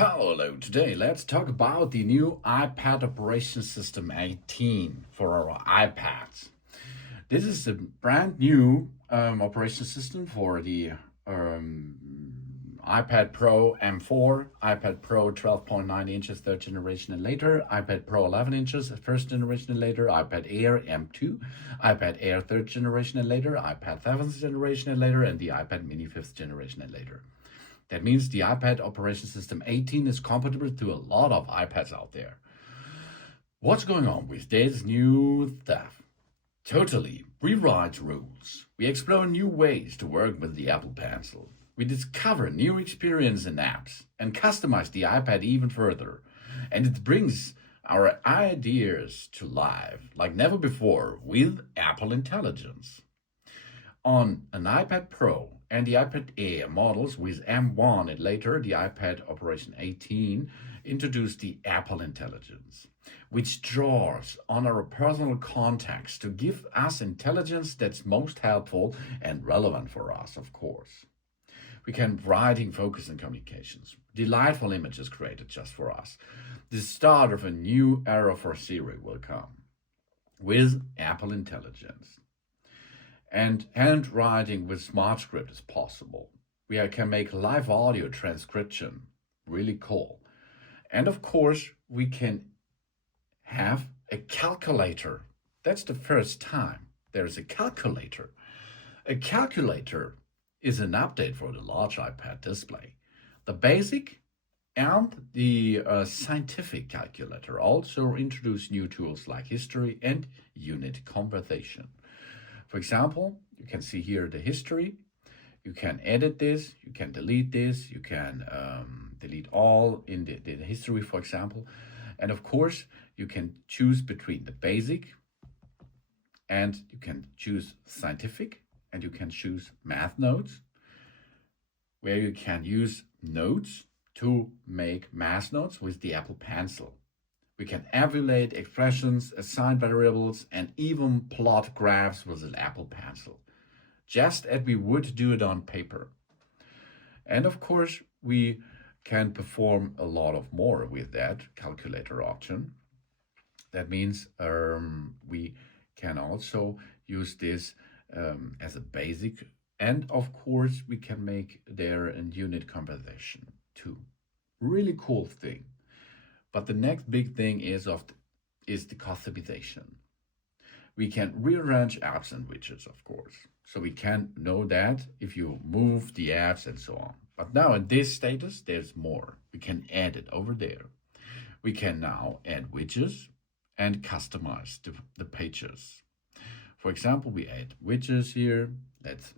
Hello, today let's talk about the new iPad Operation System 18 for our iPads. This is a brand new operation system for the iPad Pro M4, iPad Pro 12.9 inches third generation and later, iPad Pro 11 inches first generation and later, iPad Air M2, iPad Air third generation and later, iPad 7th generation and later, and the iPad Mini 5th generation and later. That means the iPad Operation System 18 is compatible to a lot of iPads out there. What's going on with this new stuff? Totally rewrite rules. We explore new ways to work with the Apple Pencil. We discover new experience in apps and customize the iPad even further. And it brings our ideas to life like never before with Apple Intelligence. On an iPad Pro and the iPad Air models with M1 and later the iPad Operation 18 introduced the Apple Intelligence, which draws on our personal context to give us intelligence that's most helpful and relevant for us, of course. We can writing, focus, and communications. Delightful images created just for us. The start of a new era for Siri will come with Apple Intelligence. And handwriting with SmartScript is possible. We can make live audio transcription, really cool. And of course, we can have a calculator. That's the first time there's a calculator. A calculator is an update for the large iPad display. The basic and the scientific calculator also introduce new tools like history and unit conversion. For example, you can see here the history. You can edit this, you can delete this, you can delete all in the history, for example. And of course, you can choose between the basic and you can choose scientific and you can choose math notes, where you can use notes to make math notes with the Apple Pencil. We can evaluate expressions, assign variables, and even plot graphs with an Apple Pencil, just as we would do it on paper. And of course, we can perform a lot of more with that calculator option. That means we can also use this as a basic, and of course, we can make there a unit conversion too. Really cool thing. But the next big thing is the customization. We can rearrange apps and widgets, of course. So we can know that if you move the apps and so on. But now in this status, there's more. We can add it over there. We can now add widgets and customize the pages. For example, we add widgets here. Let's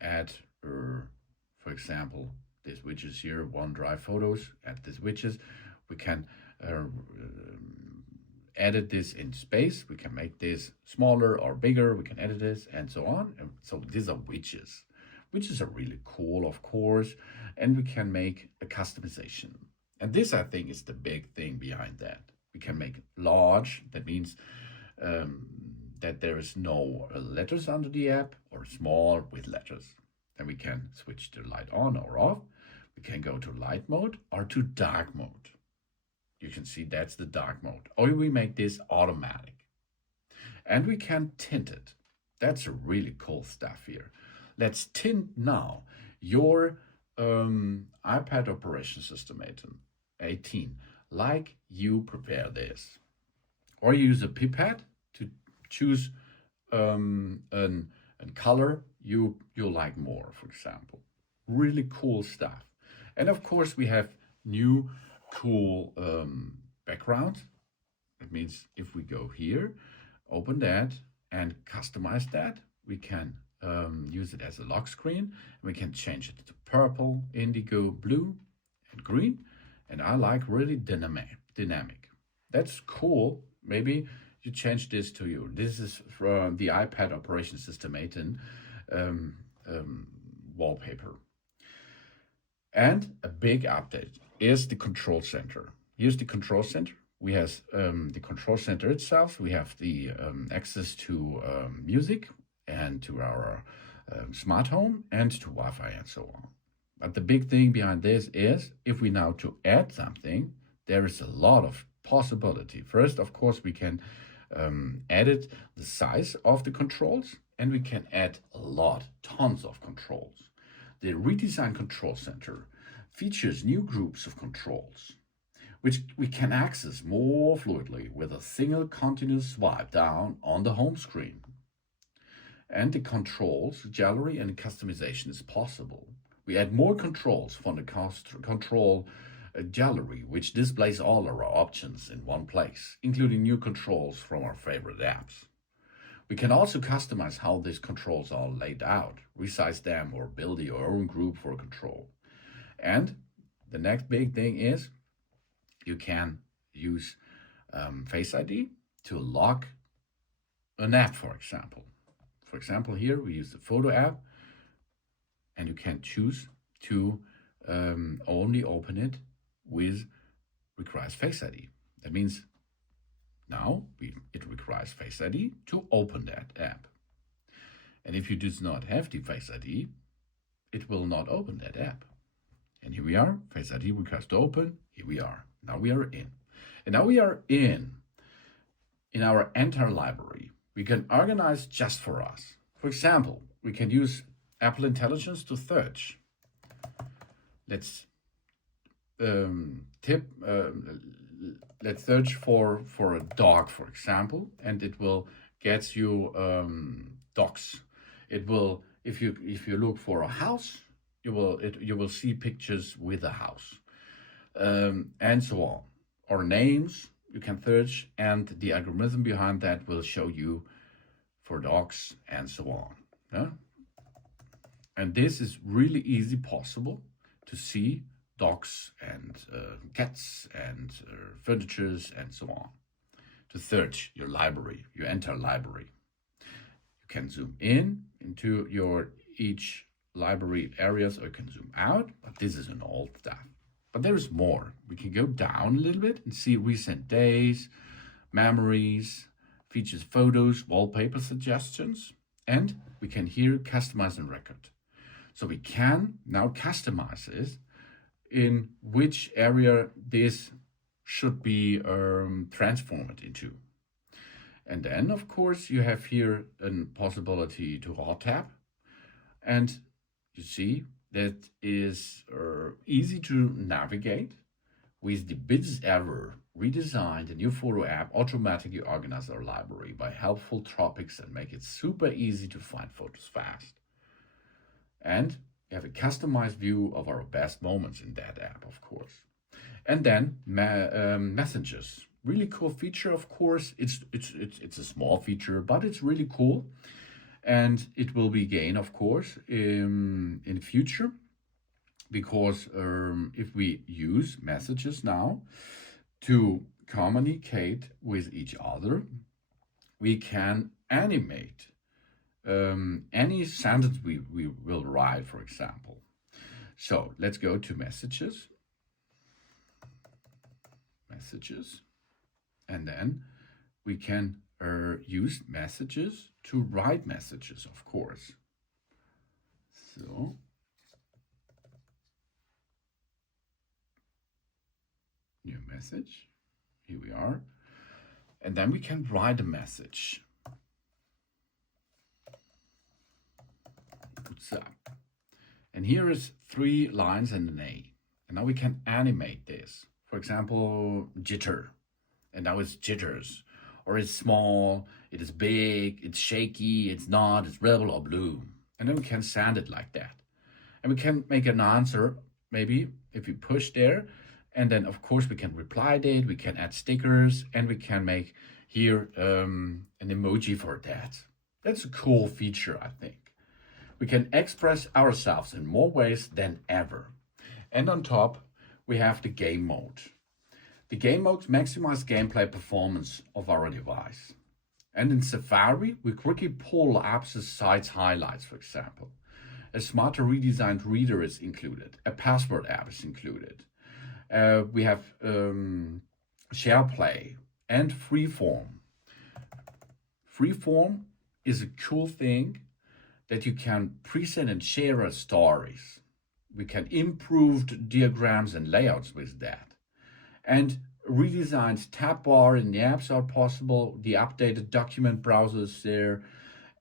add, for example, these widgets here, OneDrive Photos, add these widgets. We can edit this in space. We can make this smaller or bigger. We can edit this and so on. And so these are widgets. Widgets are really cool, of course. And we can make a customization. And this, I think, is the big thing behind that. We can make large. That means that there is no letters under the app, or small with letters. Then we can switch the light on or off. We can go to light mode or to dark mode. You can see that's the dark mode. Or we make this automatic. And we can tint it. That's a really cool stuff here. Let's tint now your iPad Operation System 18 like you prepare this. Or use a pipette to choose a color you like more, for example. Really cool stuff. And of course, we have new cool background. That means if we go here, open that and customize that, we can use it as a lock screen. We can change it to purple, indigo, blue, and green. And I like really dynamic. That's cool. Maybe you change this to you. This is from the iPad Operation System 18 wallpaper. And a big update is the control center. Here's the control center. We have the control center itself. We have the access to music and to our smart home and to Wi-Fi and so on. But the big thing behind this is if we now to add something, there is a lot of possibility. First, of course, we can edit the size of the controls, and we can add a lot, tons of controls. The redesigned control center features new groups of controls, which we can access more fluidly with a single continuous swipe down on the home screen. And the controls gallery and customization is possible. We add more controls from the control gallery, which displays all our options in one place, including new controls from our favorite apps. We can also customize how these controls are laid out, resize them, or build your own group for control. And the next big thing is you can use Face ID to lock an app, for example. For example, here we use the photo app, and you can choose to only open it with requires Face ID. That means now it requires Face ID to open that app. And if you do not have the Face ID, it will not open that app. And here we are, Face ID requires to open, here we are. Now we are in. And now we are in our entire library. We can organize just for us. For example, we can use Apple Intelligence to search. Let's let's search for a dog, for example, and it will get you dogs. It will, if you look for a house, you will see pictures with a house, and so on. Or names you can search, and the algorithm behind that will show you for dogs and so on. Yeah? And this is really easy possible to see dogs and cats and furnitures and so on. To search your library, your entire library. You can zoom in into your each library areas, or you can zoom out, but this is an old stuff. But there is more. We can go down a little bit and see recent days, memories, features photos, wallpaper suggestions, and we can here customize and record. So we can now customize it in which area this should be transformed into. And then, of course, you have here a possibility to hot tap. And you see that is easy to navigate. With the bits ever redesigned, the new photo app automatically organizes our library by helpful topics and make it super easy to find photos fast. And you have a customized view of our best moments in that app, of course. And then messages, really cool feature. Of course, it's a small feature, but it's really cool, and it will be gained, of course, in the future, because if we use messages now to communicate with each other, we can animate any sentence we will write, for example. So let's go to messages, and then we can use messages to write messages, of course. So new message, here we are, and then we can write a message. What's up? And here is 3 lines and an A. And now we can animate this. For example, jitter. And now it's jitters. Or it's small, it is big, it's shaky, it's not, it's red or blue. And then we can send it like that. And we can make an answer, maybe, if we push there. And then, of course, we can reply it, we can add stickers, and we can make here an emoji for that. That's a cool feature, I think. We can express ourselves in more ways than ever. And on top, we have the game mode. The game modes maximize gameplay performance of our device. And in Safari, we quickly pull up the site's highlights, for example. A smarter redesigned reader is included. A password app is included. We have SharePlay and Freeform. Freeform is a cool thing that you can present and share as stories. We can improve diagrams and layouts with that. And redesigned tab bar in the apps are possible. The updated document browser is there.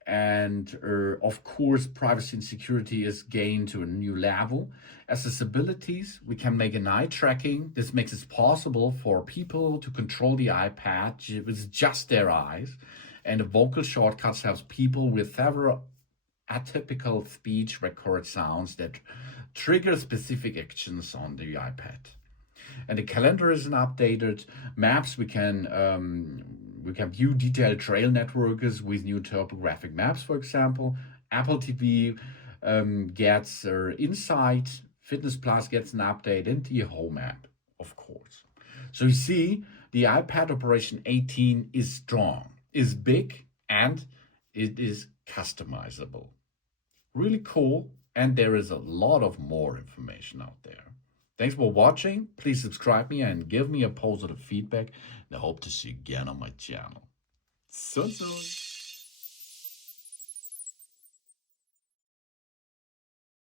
And of course, privacy and security is gained to a new level. Accessibilities, we can make an eye tracking. This makes it possible for people to control the iPad with just their eyes. And the vocal shortcuts helps people with several atypical speech record sounds that trigger specific actions on the iPad. And the calendar is updated. Maps, we can view detailed trail networks with new topographic maps, for example. Apple TV gets insight. Fitness Plus gets an update, and the home app, of course. So you see, the iPad Operation 18 is strong, is big, and it is customizable. Really cool, and there is a lot of more information out there. Thanks for watching. Please subscribe me and give me a positive feedback. And I hope to see you again on my channel. So soon.